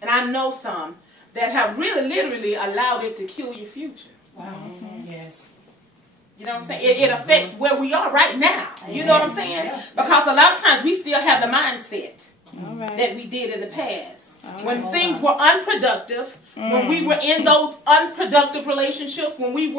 and I know some, that have really literally allowed it to kill your future. Wow. Yes. You know what I'm saying? It affects where we are right now. You know what I'm saying? Yeah. Because a lot of times we still have the mindset that we did in the past. When things were unproductive, when we were in those unproductive relationships, when we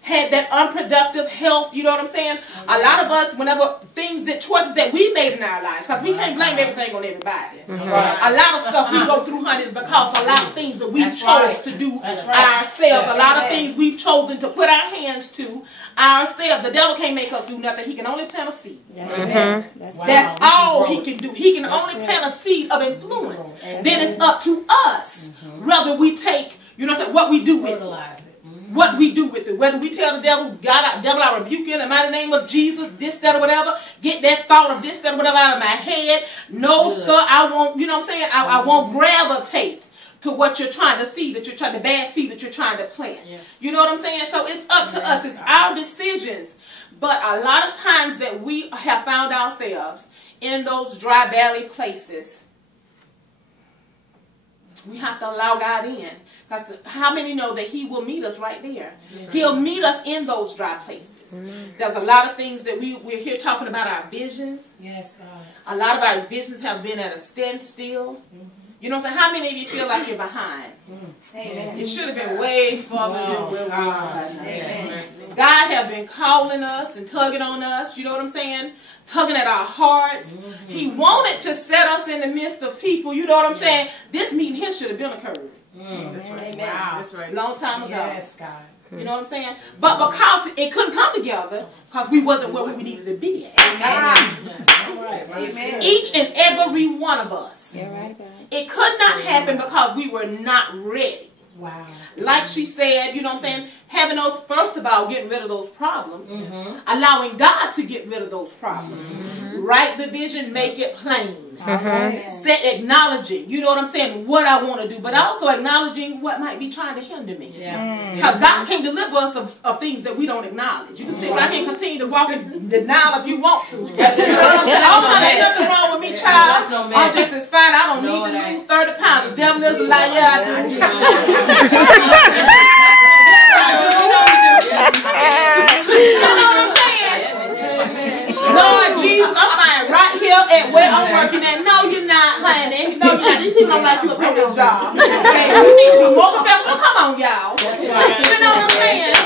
had that unproductive health, you know what I'm saying? A lot of us, whenever choices that we made in our lives, because we can't blame everything on everybody. A lot of stuff we go through, honey, is because a lot of things that we chose to do ourselves. A lot of things we've chosen to put our hands to ourselves. The devil can't make us do nothing. He can only plant a seed. That's all he can do. He can only plant a seed of influence. Then it's up to us whether we take, you know what I'm saying, what we do with it. What we do with it. Whether we tell the devil, God, devil, I rebuke you in the mighty name of Jesus, this, that, or whatever. Get that thought of this, that, or whatever out of my head. No, sir, I won't, you know what I'm saying? I won't gravitate to what you're trying to see, the bad seed that you're trying to plant. You know what I'm saying? So it's up to us. It's our decisions. But a lot of times that we have found ourselves in those dry valley places, we have to allow God in. Because how many know that he will meet us right there? He'll meet us in those dry places. There's a lot of things that we're here talking about our visions. Yes, God. A lot of our visions have been at a standstill. You know what I'm saying? How many of you feel like you're behind? It should have been way farther than where we are right now. God have been calling us and tugging on us, you know what I'm saying? Tugging at our hearts. He wanted to set us in the midst of people, you know what I'm saying? This meeting here should have been occurred. That's right. Wow. That's right. Long time ago. Yes, God. You know what I'm saying? But because it couldn't come together, because we wasn't where we needed to be at. Amen. Each and every one of us. It could not happen because we were not ready. Wow. Like she said, you know what I'm saying? Having those, first of all, getting rid of those problems. Allowing God to get rid of those problems. Write the vision, make it plain. Set acknowledging, you know what I'm saying, what I want to do, but also acknowledging what might be trying to hinder me. Because God can deliver us of things that we don't acknowledge. You can sit right here and continue to walk in denial if you want to. You know what I'm saying? Oh, there's nothing wrong with me, child. I'm just as fine. I don't need to lose 30 pounds. The devil is a lie. Yeah, I do. You know what I'm saying? Lord Jesus, I'm fine right here at where I'm working at. No, you're not, honey. No, you're not. These people don't like you up on this job. Okay, you need to be more professional. Come on, y'all. You know what I'm saying?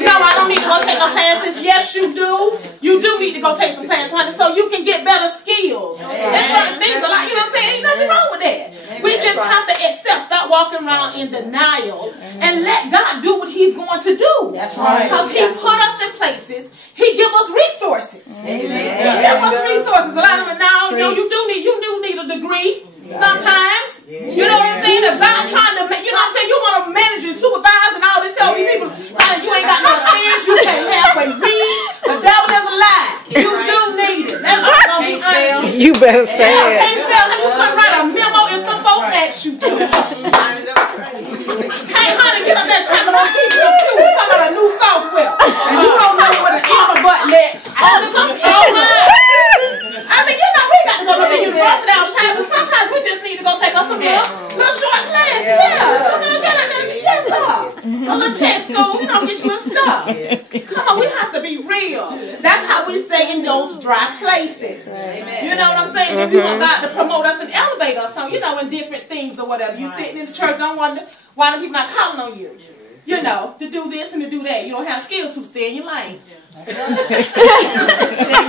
No, I don't need to go take no classes. Yes, you do. You do need to go take some classes, honey, so you can get better skills. There's certain things, like, you know what I'm saying? Ain't nothing wrong with that. We just have to accept, stop walking around in denial, and let God do what he's going to do. That's right. Because he put us in places. He give us resources. Amen. He gives us resources. A lot of them now, you do need a degree sometimes. You know what I'm saying? If God trying to make, you know what I'm saying? You want to manage and supervise and all this help these people. You ain't got no experience. You can't halfway read. The devil is a lie. You do need it. That's what's going to be honest. You better say it. Can't spell. You couldn't write a memo if some folks ask you to. Hey, honey, get up there tapping on people too. We're talking about a new software. And you don't know what an enter button is on the computer. I mean, you know, we got to go to the university all the time, but sometimes we just need to go take us some little short class. Yes, a little test school, you know, get you a stuff. Come on, we have to be real. That's how we stay in those dry places. You know what I'm saying? When we want God to promote us and elevate us, so, you know, in different things or whatever. You sitting in the church, don't wonder why the people not calling on you. You know, to do this and to do that. You don't have skills to stay in your lane. Stay in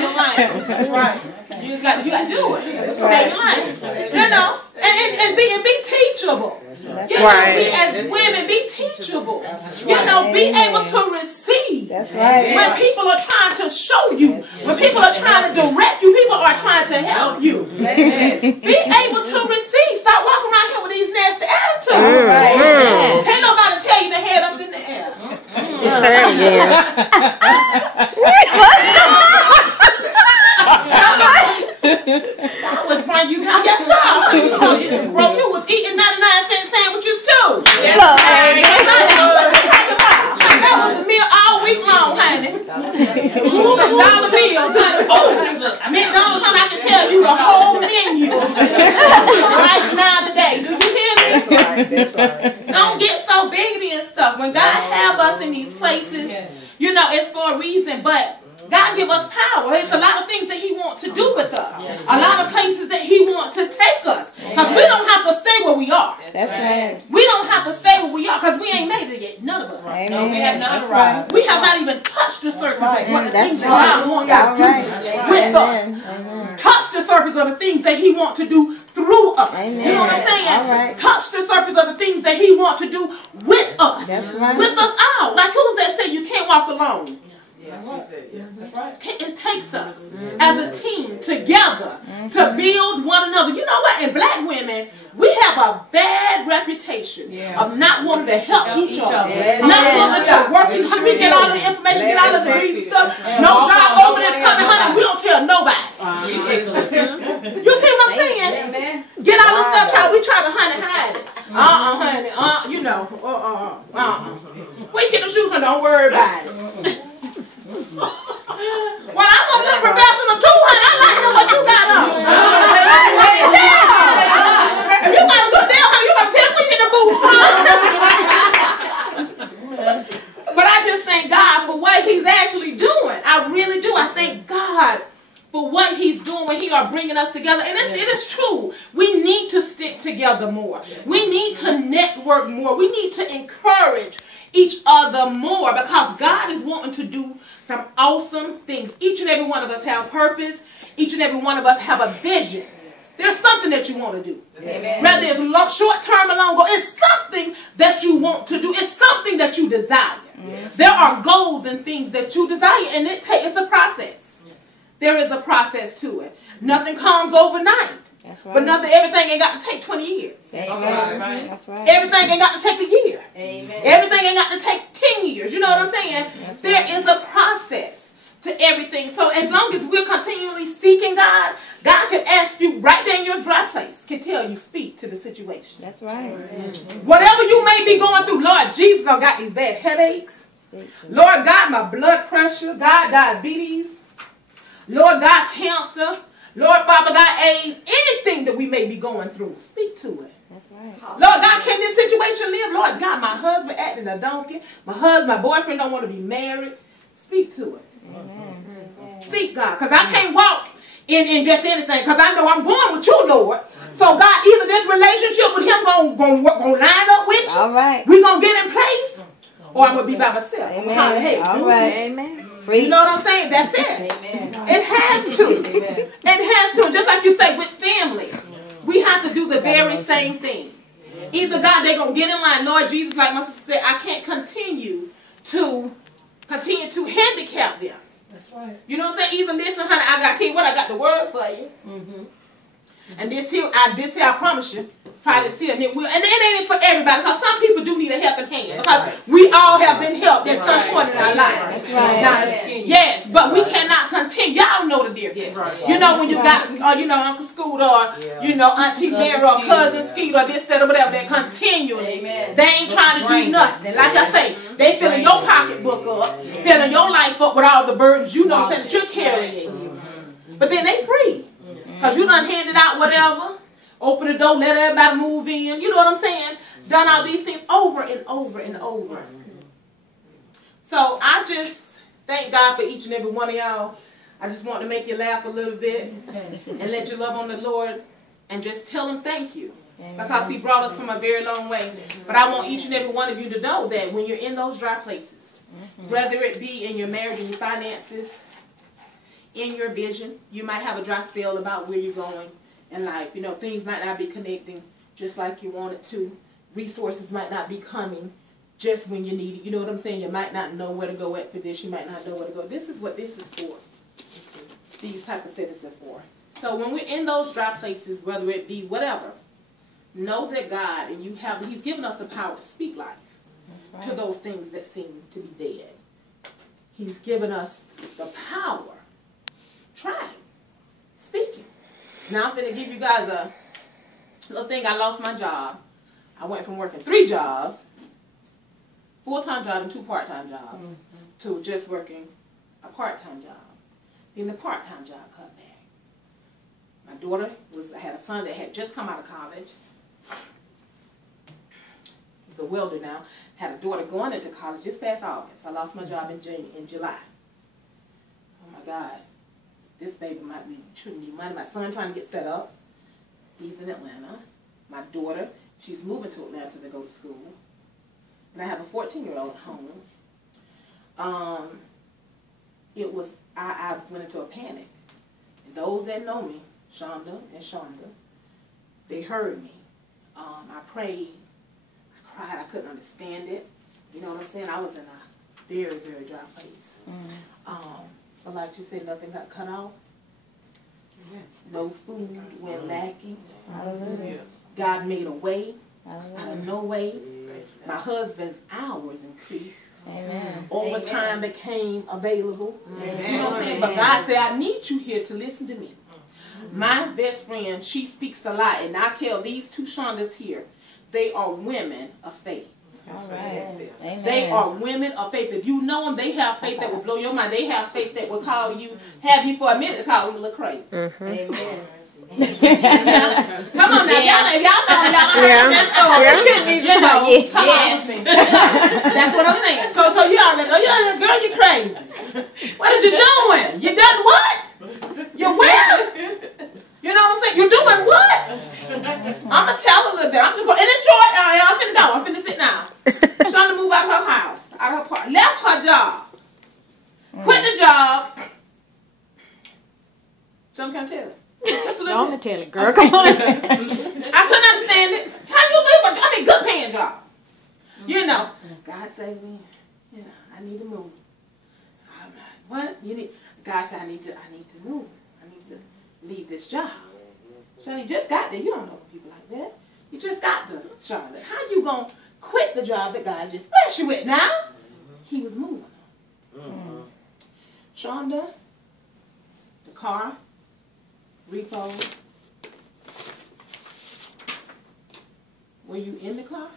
your lane. That's right. You got to do it. Stay in your lane. You know, and be teachable. You know, be as women, be teachable. You know, be able to receive. That's right. When people are trying to show you, when people are trying to direct you, people are trying to help you. Be able to receive. Stop walking around here with these nasty attitudes. Can't nobody tell you to head up in the air. It's her again. I would bring you down. Yes, sir. Bro, you was eating 99-cent sandwiches too. Yes, that was the meal all week long, honey. Some dollar meals, honey. Oh, McDonald's, I can tell you the whole menu right now today. Do you hear right. That's right. Don't get so biggity and stuff. When God have us in these places, you know, it's for a reason. But God give us power. There's a lot of things that He wants to do with us. A lot of places that He wants to take us. Because we don't have to stay where we are. That's right. We don't have to stay where we are because we ain't made it yet. None of us. Amen. No, we have not arrived. We have not even touched the surface of what the things that right. God wants to do with us. Touch the surface of the things that He wants to do through us. Amen. You know what I'm saying? All right. Touch the surface of the things that He wants to do with us. That's right. With us all. Like who's that said you can't walk alone? That's right. That's right. It takes us as a team together to build one another. You know what? In black women, we have a bad reputation of not wanting to help each other. Not wanting to work. Should we get all the information, get all of the greedy stuff? No job openings coming, honey. We don't tell nobody. You see what I'm saying? Get all the stuff, child. We try to hide it. Honey. You know. Where you get the shoes from? Don't worry about it. Well, I'm a little professional too, honey. I like what you got on. If you got a good deal, honey, you got to tell me in the booth, huh? But I just thank God for what He's actually doing. I really do. I thank God for what He's doing when He are bringing us together. And it is true. We need to stick together more. We need to network more. We need to encourage each other more because God is wanting to do some awesome things. Each and every one of us have purpose. Each and every one of us have a vision. There's something that you want to do. Amen. Whether it's short term or long goal, it's something that you want to do. It's something that you desire. Yes. There are goals and things that you desire, and it's a process. Yes. There is a process to it. Nothing comes overnight. That's right. But everything ain't got to take 20 years. That's right. That's right. Everything ain't got to take a year. Amen. Everything ain't got to take 10 years. You know what I'm saying? That's there right. is a process to everything. So as long as we're continually seeking God, God can ask you right there in your dry place, can tell you, speak to the situation. That's right. Whatever you may be going through, Lord Jesus, I got these bad headaches. Lord God, my blood pressure. God, diabetes. Lord God, cancer. Lord, Father God, AIDS, anything that we may be going through, speak to it. That's right. Lord God, can this situation live? Lord God, my husband acting a donkey. My boyfriend don't want to be married. Speak to it. Amen. Seek God, because I can't walk in just anything, because I know I'm going with you, Lord. So God, either this relationship with Him gonna line up with you, all right, we're going to get in place, or I'm going to be by myself. Amen. Hey, all right. Amen. You know what I'm saying? That's it. Amen. It has to. Amen. It has to. Just like you say with family, we have to do the very same thing. Either God, they're going to get in line. Lord Jesus, like my sister said, I can't continue to handicap them. That's right. You know what I'm saying? Even listen, honey, I got to tell you what, I got the word for you. Mm-hmm. And this here, I promise you, try this here, and it will. And it ain't for everybody, because some people do need a helping hand. Because we all have been helped at some point in our lives. Right. Yes, but we cannot continue. Y'all know the difference. Right. You know when you got, Uncle Scoot or, Auntie Mary or Cousin Skeet or this, that, or whatever, they're continually. Amen. They ain't trying to do nothing. Like I say, they filling your pocketbook up, filling your life up with all the burdens that you're carrying. But then they free. Because you done handed out whatever. Open the door, let everybody move in. You know what I'm saying? Done all these things over and over and over. So I just thank God for each and every one of y'all. I just want to make you laugh a little bit and let you love on the Lord and just tell Him thank you. Because He brought us from a very long way. But I want each and every one of you to know that when you're in those dry places, whether it be in your marriage and your finances, in your vision, you might have a dry spell about where you're going in life. Things might not be connecting just like you want it to. Resources might not be coming just when you need it. You know what I'm saying? You might not know where to go at for this. You might not know where to go. This is what this is for. These type of cities are for. So when we're in those dry places, whether it be whatever, know that God, and He's given us the power to speak life to those things that seem to be dead. He's given us the power. Try speaking. Now I'm going to give you guys a little thing. I lost my job. I went from working 3 jobs, full-time job and 2 part-time jobs, to just working a part-time job. Then the part-time job cut back. My daughter I had a son that had just come out of college. a welder now. Had a daughter going into college this past August. I lost my job in July. Oh my God. This baby might be shouldn't need money. My son trying to get set up. He's in Atlanta. My daughter, she's moving to Atlanta to go to school. And I have a 14-year-old at home. I went into a panic. And those that know me, Shonda and Shonda, they heard me. I prayed. I cried. I couldn't understand it. You know what I'm saying? I was in a very, very dry place. But like you said, nothing got cut off. No food went lacking. God made a way out of no way. My husband's hours increased. Amen. Overtime became available. You know what I'm saying? But God said, I need you here to listen to me. My best friend, she speaks a lot. And I tell these two Shondas here, they are women of faith. All right. Amen. They are women of faith. If you know them, they have faith that will blow your mind. They have faith that will have you for a minute to call them a little crazy. Amen. Come on now, y'all know that story. Come on. That's what I'm saying. So you already know, girl, you crazy. What are you doing? You done what? You will. You know what I'm saying? You're doing what? I'm going to tell a little bit. And it's short. I'm finna go. I'm finna sit now. She's trying to move out of her house, out of her apartment. Left her job. Quit the job. Some can tell it. I'm going to tell it, girl. Come on. I couldn't understand it. How you leave good paying job. You know. God said, I need to move. What? God said, I need to move. I need to leave this job. Shonda, you just got there. You don't know people like that. You just got there, Charlotte. How you going to quit the job that God just blessed you with now? He was moving. Shonda, the car, repo. Were you in the car?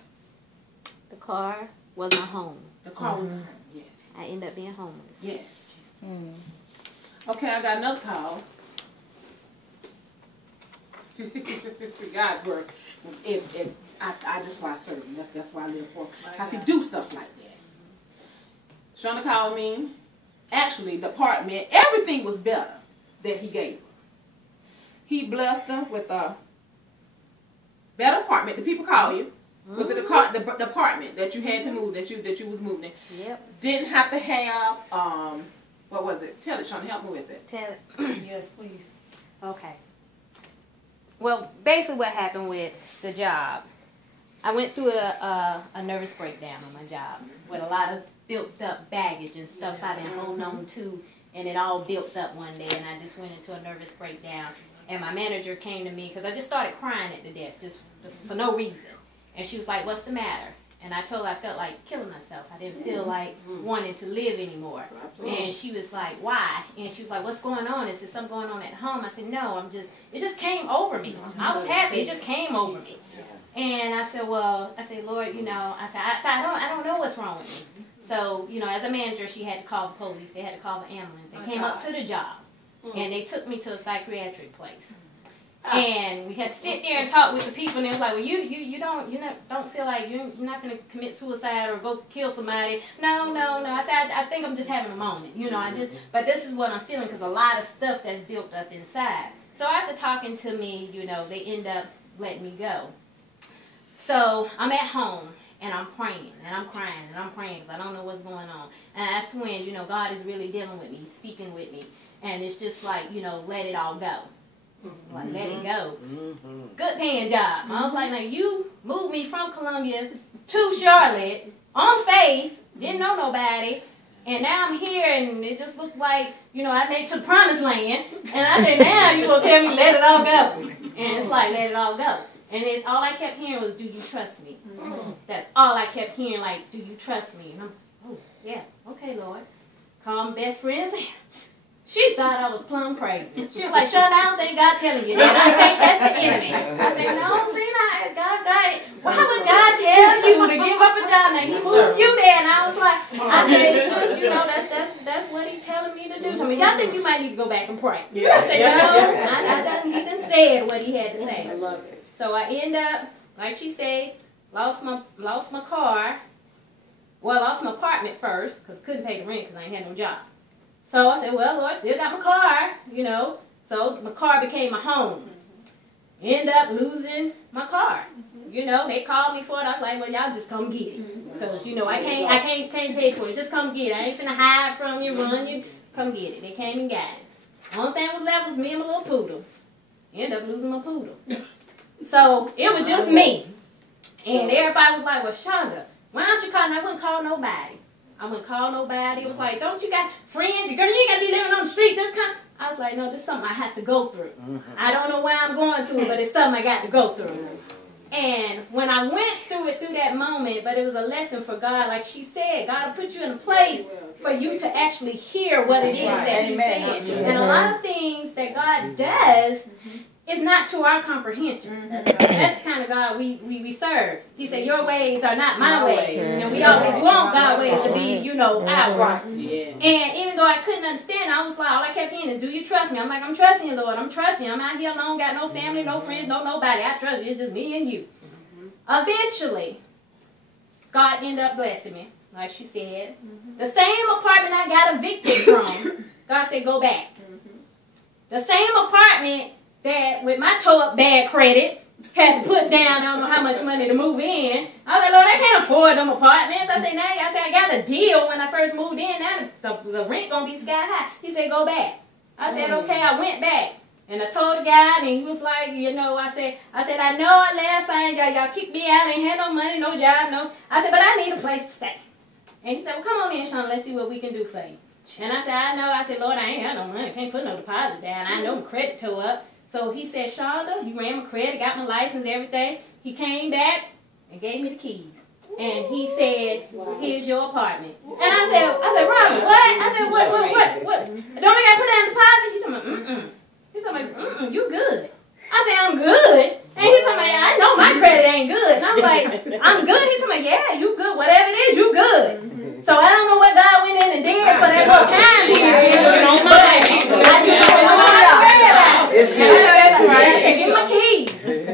The car was my home. The car was home, yes. I ended up being homeless. Yes. Okay, I got another call. God work. I just why I serve him. That's why I live for. Because he do stuff like that. Shonda called me. Actually, the apartment, everything was better that he gave her. He blessed her with a better apartment. The people call you. Was it the apartment that you had to move, that you was moving in? Yep. Didn't have to have, what was it? Tell it, Shonda, help me with it. Tell it. Yes, please. Okay. Well, basically what happened with the job, I went through a nervous breakdown on my job with a lot of built up baggage and stuff I didn't hold on to, and it all built up one day, and I just went into a nervous breakdown. And my manager came to me because I just started crying at the desk just for no reason. And she was like, "What's the matter?" And I told her I felt like killing myself. I didn't feel like wanting to live anymore. And she was like, "Why?" And she was like, "What's going on? Is there something going on at home?" I said, "No, it just came over me. I was happy. It just came over me." And I said, "Well," I said, "Lord, I don't know what's wrong with me." So, as a manager, she had to call the police. They had to call the ambulance. They came up to the job. And they took me to a psychiatric place. And we had to sit there and talk with the people, and they was like, "Well, you don't feel like you're not going to commit suicide or go kill somebody." No. I said, I think I'm just having a moment, but this is what I'm feeling because a lot of stuff that's built up inside. So after talking to me, they end up letting me go. So I'm at home and I'm praying and I'm crying and I'm praying because I don't know what's going on. And that's when God is really dealing with me, speaking with me, and it's just like let it all go. Like, let it go. Good paying job. I was like, now you moved me from Columbia to Charlotte on faith, didn't know nobody, and now I'm here and it just looked like, I made it to the promised land. And I said, now you gonna tell me let it all go. And it's like, let it all go. And all I kept hearing was, do you trust me? That's all I kept hearing, like, do you trust me? And I'm, oh, yeah, okay, Lord. Call my best friend Zina. She thought I was plumb crazy. She was like, "Shut down, think God telling you that. I think that's the enemy." I said, "No, Zina, God, why would God tell you to give up a job? Now, He moved you there." And I was like, that's what He's telling me to do to me. Y'all think you might need to go back and pray. I said, "No, I done even said what He had to say." I love it. So I end up, like she said, lost my car. Well, I lost my apartment first because couldn't pay the rent because I ain't had no job. So I said, well, Lord, still got my car, you know. So my car became my home. End up losing my car. You know, they called me for it. I was like, well, y'all just come get it. Because, you know, I can't pay for it. Just come get it. I ain't finna hide from you, run you. Come get it. They came and got it. Only thing was left was me and my little poodle. Ended up losing my poodle. So it was just me. And everybody was like, well, Shonda, why don't you call? And I wouldn't call nobody. I wouldn't call nobody. It was like, don't you got friends? Girl, you ain't got to be living on the street. Just come. I was like, no, this is something I have to go through. I don't know why I'm going through it, but it's something I got to go through. And when I went through it, through that moment, but it was a lesson for God. Like she said, God will put you in a place for you to actually hear what it is that He's saying. And a lot of things that God does is not to our comprehension. That's the kind of God we serve. He said, your ways are not my ways. And we always want God's ways to be, you know, our. And even though I couldn't understand, I was like, all I kept hearing is, do you trust me? I'm like, I'm trusting you, Lord. I'm trusting you. I'm out here alone, got no family, no friends, no nobody. I trust you. It's just me and you. Eventually, God ended up blessing me, like she said. The same apartment I got evicted from, God said, go back. The same apartment that with my toe up bad credit had to put down, I don't know how much money to move in. I was like, Lord, I can't afford them apartments. I said, I got a deal when I first moved in. Now the rent gonna be sky high. He said, go back. I said, okay. I went back. And I told the guy, and he was like, you know, I said, I know I left, fine, y'all kicked me out, I ain't had no money, no job, no. I said, but I need a place to stay. And he said, well, come on in, Sean, let's see what we can do for you. And I said, I know. I said, Lord, I ain't got no money, can't put no deposit down. I know my credit tore up. So he said, Shonda, you ran my credit, got my license, everything. He came back and gave me the keys. And he said, here's your apartment. And I said, Robert, what? I said, what? Don't I got to put down a deposit? He told me, He told me, you good. I said, I'm good. And he told me, I know my credit ain't good. And I was like, I'm good. He told me, yeah, you good. Whatever it is, you good. So I don't know what God went in and did for that little time period. I said, give me my keys.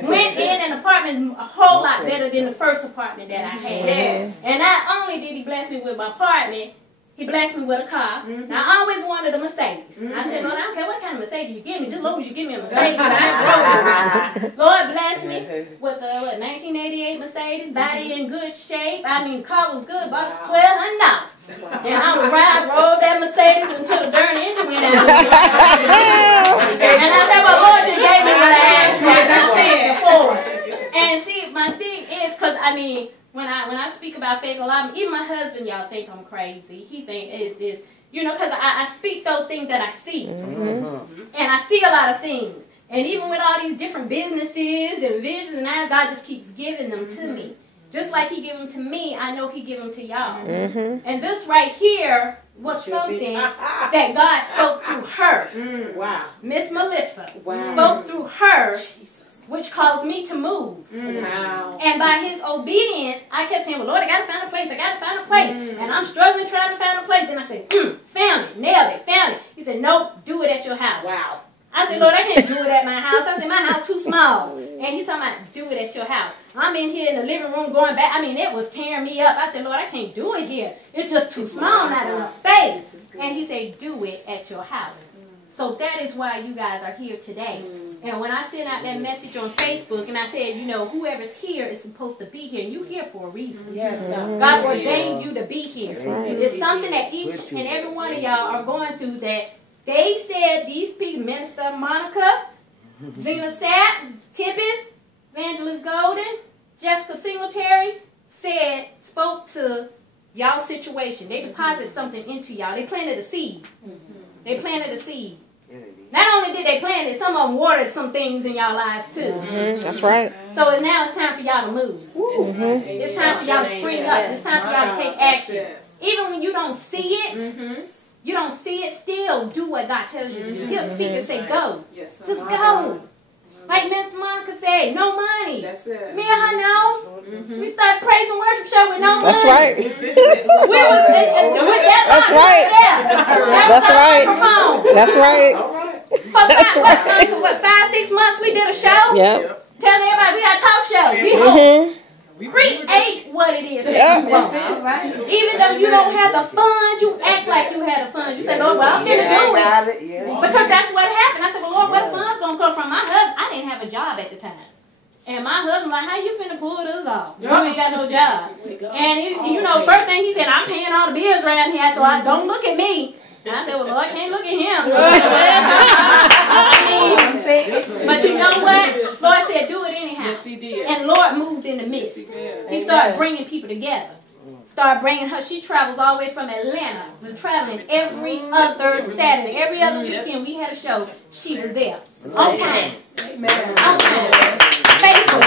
Went in an apartment a whole lot better than the first apartment that I had. Yes. And not only did he bless me with my apartment, he blessed me with a car. Now, I always wanted a Mercedes. I said, Lord, I don't care what kind of Mercedes you give me, just as long as you give me a Mercedes. Lord blessed me with a 1988 Mercedes, body in good shape. I mean, car was good, bought it for $1,200. And I would roll that Mercedes until the darn engine went out. And I said, well, Lord just gave me what I asked for. That's it. And see, my thing is, because, I mean, when I speak about faith a lot, even my husband, y'all think I'm crazy. He think it's you know, because I speak those things that I see. And I see a lot of things. And even with all these different businesses and visions, and now God just keeps giving them to me. Just like he gave them to me, I know he gave them to y'all. And this right here was something that God spoke through her. Wow. Miss Melissa spoke through her, which caused me to move. And by his obedience, I kept saying, well, Lord, I got to find a place. I got to find a place. And I'm struggling trying to find a place. And I said, found it, nailed it, found it. He said, nope, do it at your house. Wow. I said, Lord, I can't do it at my house. I said, my house too small. And he talking about, do it at your house. I'm in here in the living room going back. I mean, it was tearing me up. I said, Lord, I can't do it here. It's just too small, not enough space. And he said, do it at your house. So that is why you guys are here today. And when I sent out that message on Facebook and I said, you know, whoever's here is supposed to be here. And you're here for a reason. Yes, God ordained you to be here. Right. It's something that each and every one of y'all are going through that they said these people, Minister Monica, Zina Tippins, Evangelist Golden, Jessica Singletary, spoke to y'all's situation. They deposited something into y'all. They planted a seed. They planted a seed. Not only did they plant it, some of them watered some things in y'all lives too. That's right. So now it's time for y'all to move. It's time for y'all to spring up. It's time for y'all to take action. Even when you don't see it, you don't see it, still do what God tells you to do. He'll speak and say, go. Just go. Like Mr. Monica said, no money. That's it. Me and her know. We started praise and worship show with no money. That's right. That's right. That's right. That's right. That's right. What, 5-6 months we did a show? Yep. Telling everybody we had a talk show. We hope. Create what it is that you want. Right? Even though you don't have the funds, you act like you had the funds. You say, Lord, well, I'm going to do it. Because that's what happened. I said, well, Lord, where the funds going to come from? My husband, I didn't have a job at the time. And my husband like, how you finna pull this off? You ain't got no job. And you know, first thing he said, I'm paying all the bills around here, so I don't look at me. And I said, well, Lord, I can't look at him. But you know what? Lord said, do it anyhow. Yes, he did. And Lord moved in the midst. He started bringing people together. Started bringing her. She travels all the way from Atlanta. Was traveling every other Saturday. Every other weekend we had a show. She was there. On time. Amen. On time. Faithful.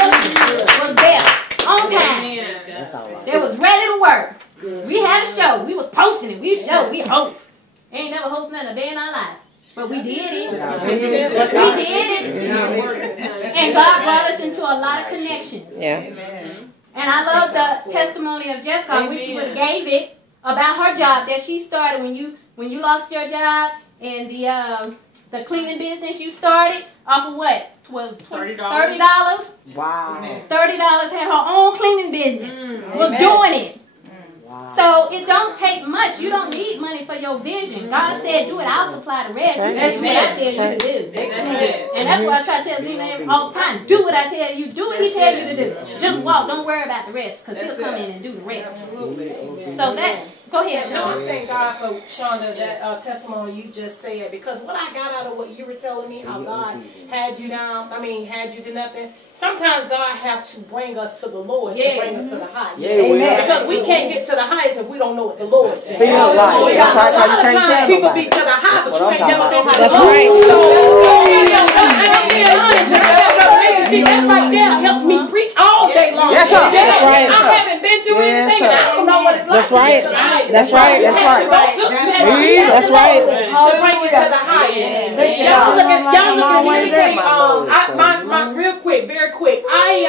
Was there. On time. They was ready to work. We had a show. We was posting it. We showed. We host. Ain't never hosting that a day in our life. But we did it. But we did it. And God brought us into a lot of connections. Yeah. And I love the testimony of Jessica. I wish you would have gave it about her job that she started when you lost your job in the cleaning business. You started off of what? $30. Wow. $30, had her own cleaning business. Was doing it. So it don't take much. You don't need money for your vision. God said, do it. I'll supply the rest. That's That's what I tell you to do. And that's what I try to tell Zina all the time. Do what I tell you. Do what he tell you to do. Just walk. Don't worry about the rest, because he'll come in and do the rest. So that's, go ahead, No, I Sean. thank God for Shonda, that testimony you just said, because what I got out of what you were telling me, how God had you down, had you to nothing. Sometimes God have to bring us to the lowest to bring us to the highest. Because we can't get to the highest if we don't know what the lowest is. A lot of times people be to the high, but you ain't never been to the That's low. right. I'm being honest, and I have no relationship. That right there helped me preach all day long. That's right. I haven't been through anything, and I don't know what it's like. That's right. That's right. That's right. That's right. To bring you to the highest. Y'all look at me. Let me tell you, very quick. I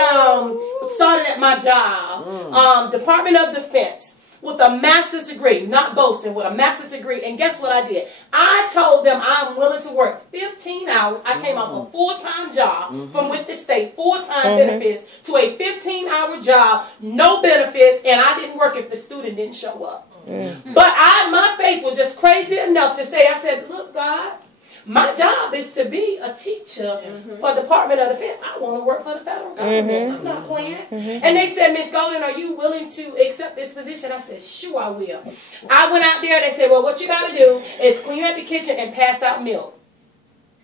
started at my job, Department of Defense, with a master's degree, not boasting, with a master's degree. And guess what I did? I told them I'm willing to work 15 hours. I came off a full-time job from with the state, full-time benefits, to a 15-hour job, no benefits, and I didn't work if the student didn't show up. But my faith was just crazy enough to say, I said, look, God, my job is to be a teacher for Department of Defense. I want to work for the federal government. I'm not playing. And they said, Miss Golden, are you willing to accept this position? I said, sure, I will. I went out there. They said, well, what you got to do is clean up the kitchen and pass out milk.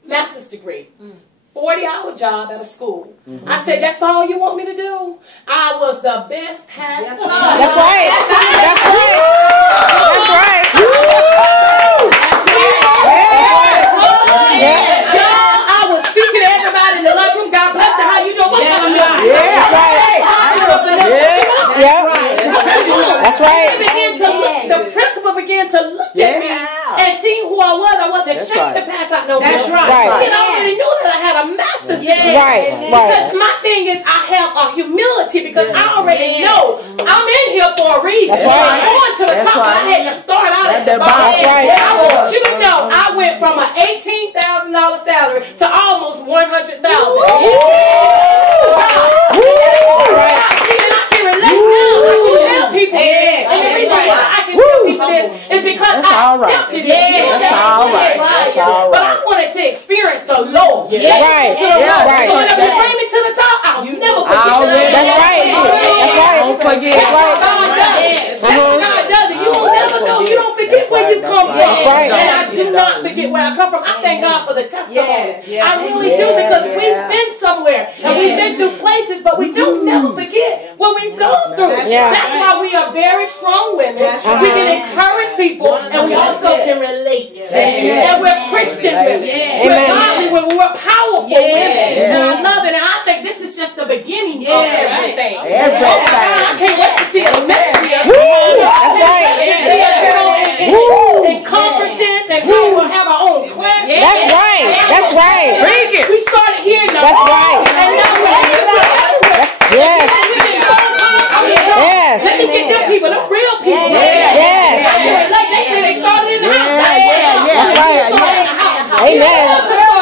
Master's degree. 40-hour job at a school. I said, that's all you want me to do? I was the best pastor. That's right. That's right. That's right. I was speaking to everybody in the lunchroom. God bless you. How you doing? That's right. That's right. The principal began to look at me and see who I was. I wasn't ashamed to pass out no That's milk. right. She already knew that I had a master's degree. Right. Because my thing is, I have a humility because I already know I'm in here for a reason. That's right. I'm going to the top, but I had to start out at the bottom. That's right. I want you to know, I went from an $18,000 salary to almost $100,000. People, and the reason why I can tell people this is because I accepted it. But I wanted to experience the Lord. Right. So whenever you bring me to the top, I'll never forget. That's right. That's right. Don't forget. That's how God does it. That's how God does it. You will never know. You don't forget where you come from. That's right. And I do not forget where I come from. I thank God for the testimonies. I really do, because we've been somewhere and we've been through places, but we don't never forget what we've gone through. That's why we are very strong women. We can encourage people, and we also can relate. And we're Christian women. We're godly women. We're powerful women. And I love it. And I think this is just the beginning of everything. I can't wait to see a ministry. That's right. In conferences, and we will have our own class. That's right. That's right. We started here now. That's right. And now we're Yes. Yes. Let me get them people, them real people. Yes. Like they say, they started in the house. That's right. Amen.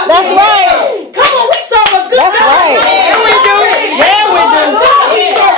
That's right. Come on, we serve a good God. That's right. Yeah, we do it. Yeah, we do. We serve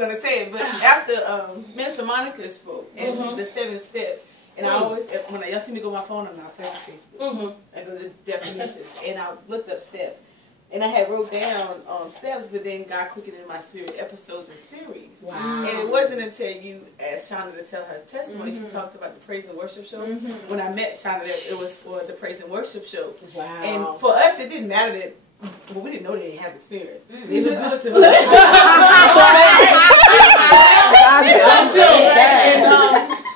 going to say it, but after Minister Monica spoke and the 7 steps, and I always, when y'all see me go on my phone, I'm not playing Facebook. I go to definitions, and I looked up steps. And I had wrote down steps, but then God quickened in my spirit episodes and series. Wow. And it wasn't until you asked Shonda to tell her testimony, she talked about the praise and worship show. When I met Shonda, it was for the praise and worship show. Wow. And for us, it didn't matter that, well, we didn't know they didn't have experience. They looked good to us.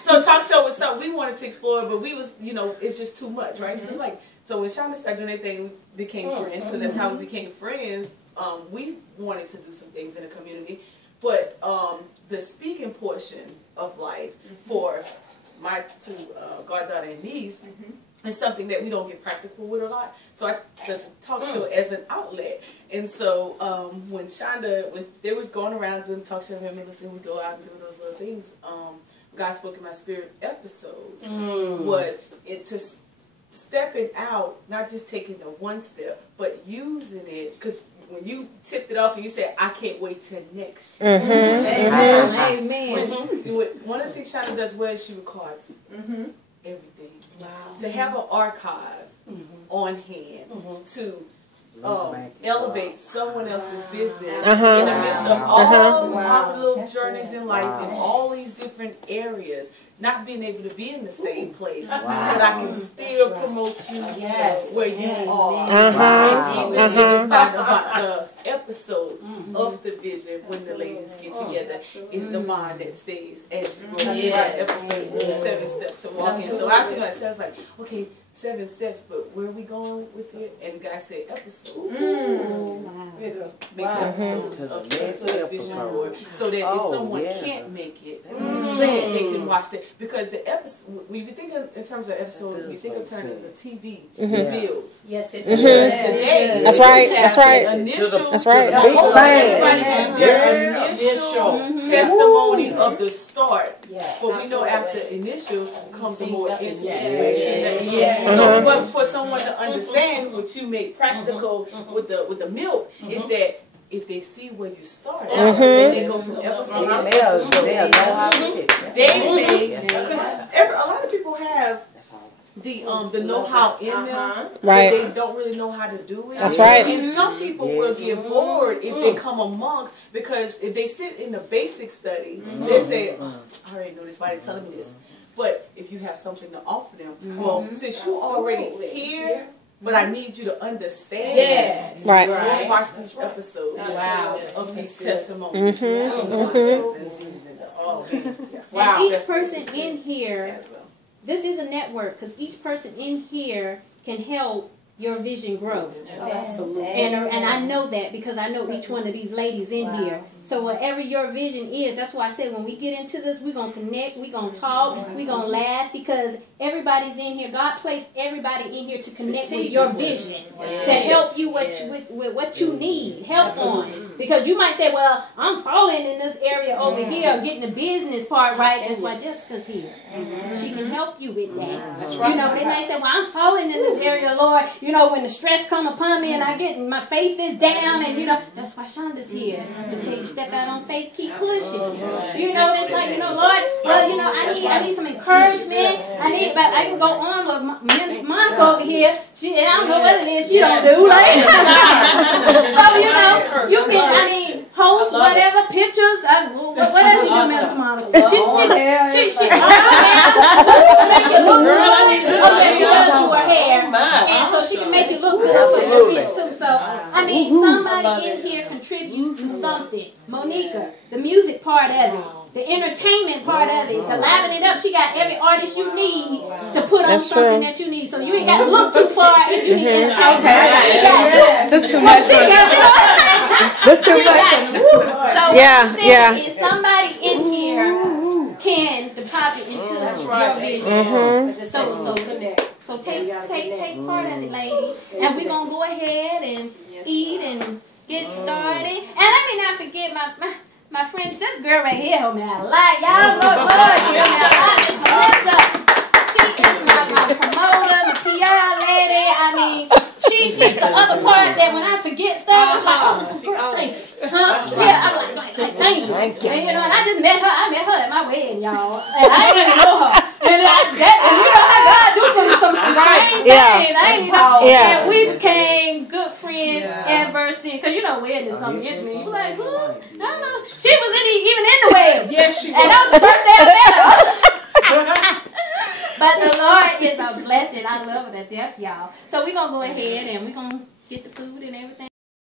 So talk show was something we wanted to explore, but we was, it's just too much, right? So it's like, so when Shonda started doing that thing, we became friends, because that's how we became friends. We wanted to do some things in the community, but the speaking portion of life for my 2 goddaughter and niece is something that we don't get practical with a lot. So the talk show as an outlet. And so when they were going around doing talk show, and we go out and do those little things, God Spoke in My Spirit episodes was to stepping out, not just taking the one step, but using it, because when you tipped it off and you said, I can't wait till next year. Amen. One of the things Shonda does well is she records everything. Wow. To have an archive on hand to elevate someone else's business in the midst of all our little journeys in life and all these different areas. Not being able to be in the same place, but I can still promote you where you are. And even if it's not about the episode of the vision when the ladies get together, it's the bond that stays as you go through that episode, 7 steps to walk in. So I was thinking like, I was like, okay, 7 steps, but where are we going with it? And the guy said episodes. Big episodes of the vision board, so that if someone can't make it, they can watch it. Because the episode, when you think of, in terms of episodes, you think of terms of the TV builds. Yes, it does. Today, that's right. That's right. That's right. Everybody have their initial testimony of the start. But we know after initial comes a more intimate. So, but for someone to understand what you make practical with the milk is that if they see where you start, then they go from episode to episode. They know how to do it. Because a lot of people have the know-how in them, but they don't really know how to do it. That's right. And some people will get bored if they come amongst, because if they sit in the basic study, they say, I already know this, why are they telling me this? But if you have something to offer them, well, since you already here, but I need you to understand. Right. Watch these episodes of these testimonies. And each person in here, this is a network, because each person in here can help your vision grow. Absolutely. And I know that because I know each one of these ladies in here. So whatever your vision is, that's why I said when we get into this, we're going to connect, we're going to talk, we're going to laugh, because everybody's in here. God placed everybody in here to connect with your vision, to help you with what you need help on. Because you might say, well, I'm falling in this area over here, getting the business part right. That's why Jessica's here. She can help you with that. That's right. They may say, well, I'm falling in this area, Lord. When the stress come upon me and I get, my faith is down, and that's why Shonda's here to tell you, step out on faith, keep pushing. It's like, Lord, well, I need some encouragement. But I can go on with Miss Monica over here. I don't know what it is she don't do. So, you can, post whatever pictures. What else you do, Miss Monica? She make you look good. She does do her hair, and so she can make you look good for your events too. So, somebody in here contributes to something. Monica, the music part of it. The entertainment part of it, the liven it up. She got every artist you need to put on something that you need. So you ain't got to look too far if you need entertainment. That's too much. That's too much. So what I'm saying is somebody in here can deposit into your vision. So take part of it, ladies. And we're going to go ahead and eat and get started. And let me not forget my friend, this girl right here helped me out a lot. Y'all know her. She helped me out a lot. Miss Melissa. She is my promoter, my PR lady. She's the other part that when I forget stuff, I'm like, oh, girl, thank you. I'm like, thank you. Thank you. And, you know, and I just met her. I met her at my wedding, y'all. And I didn't even know her. And, you know how God do some strange things. I ain't know. And we became good friends ever since. Because, you know, wedding is something intimate. You like, who? No. She was even in the wedding. Yes, she was. And that was the first day I met her. But the Lord is a blessing. I love it to death, y'all. So we're going to go ahead and we're going to get the food and everything.